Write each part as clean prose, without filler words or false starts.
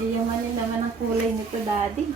Iyamanin naman ang kulay nito, Daddy.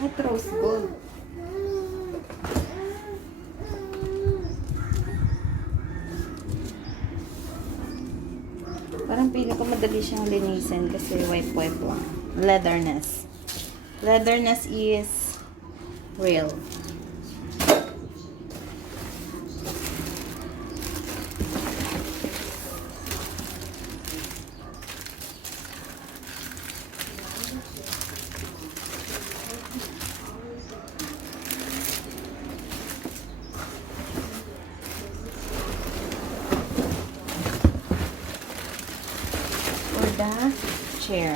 At rose gold. Parang pili ko madali siyang linisin kasi wipe-wipe lang. Leatherness. Leatherness is real. The chair.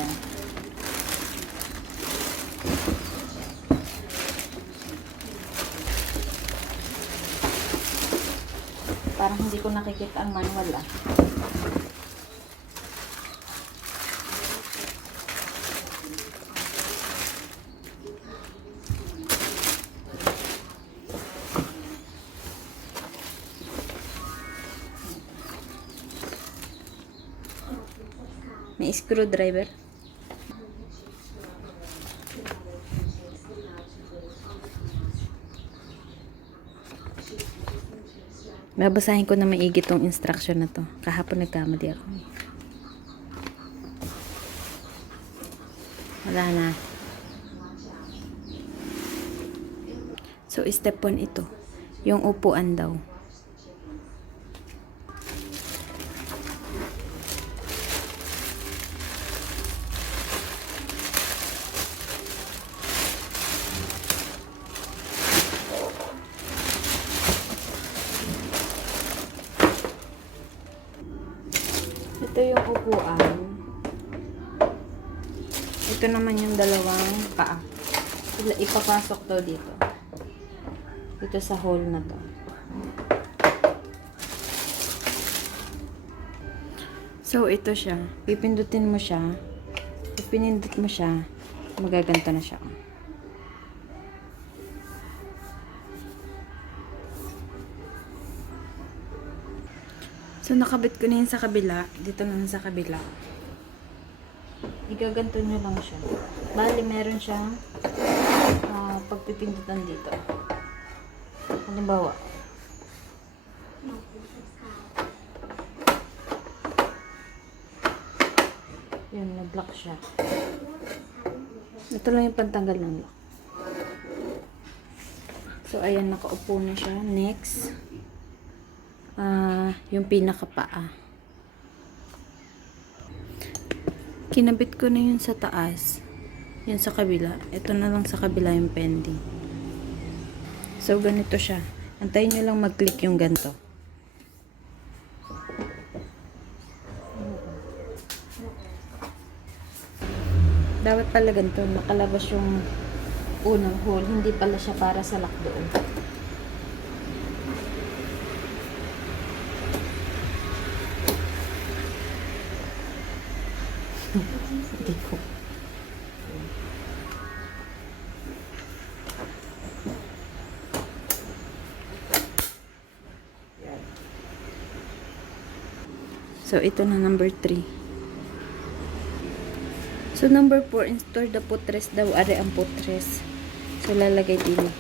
Parang hindi ko nakikita ang manual ah. May screwdriver. Babasahin ko na maigi tong instruction na to. Kahapon nagkamali ako. Wala na. So, step 1 ito. Yung upuan daw. Ito yung upuan. Ito naman yung dalawang paa. Ipapasok to dito. Dito sa hole na to. So, ito siya. Pipindutin mo siya. Pipinindot mo siya. Magaganto na siya. So, nakabit ko na yun sa kabila. Dito naman sa kabila. Igaganto nyo lang siya. Bali, meron siyang pagpipindutan dito. Halimbawa. Yun, nag-lock siya. Ito lang yung pantanggal ng lock. So, ayan, nakaupo na siya. Next. Yung pinakapaa. Kinabit ko na yun sa taas. Yun sa kabila. Ito na lang sa kabila yung pending. So, ganito siya. Antayin nyo lang mag-click yung ganito. Dapat pala ganito. Nakalabas yung unang hole. Hindi pala siya para sa lock doon. Hindi ko. So, ito na number 3. So, number 4, install the putres daw. Are ang putres. So, lalagay din.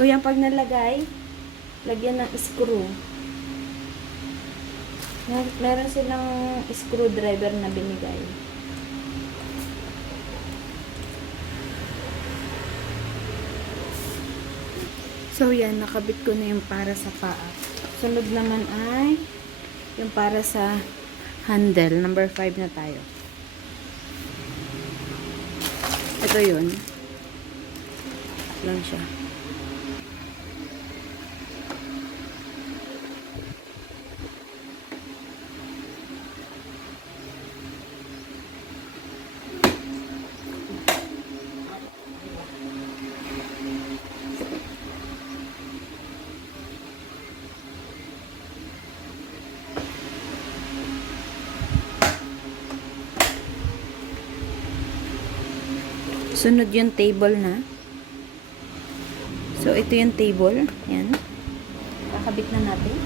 So, yan pag nalagay, lagyan ng screw. Meron silang screwdriver na binigay. So, yan, nakabit ko na yung para sa paa. Sunod naman ay yung para sa handle. Number 5 na tayo. Ito yun. Lang siya. Sunod yung table na. So, ito yung table. Yan. Kakabit na natin.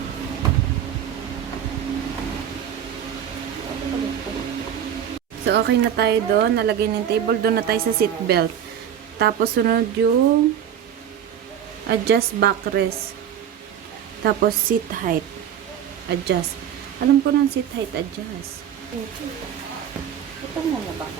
So, okay na tayo doon. Nalagay na yung table. Doon na tayo sa seat belt. Tapos, sunod yung adjust backrest. Tapos, seat height. Adjust. Alam ko ng seat height adjust. Ito muna ba?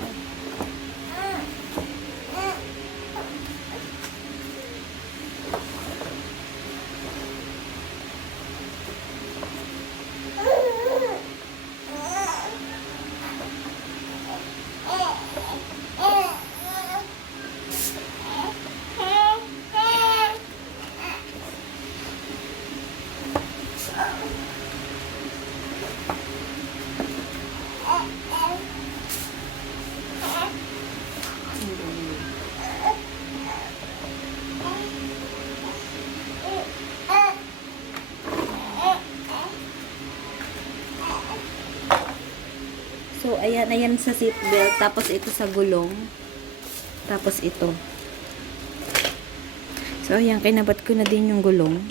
So, ayan sa seat belt. Tapos, ito sa gulong. Tapos, ito. So, ayan, kinabat ko na din yung gulong.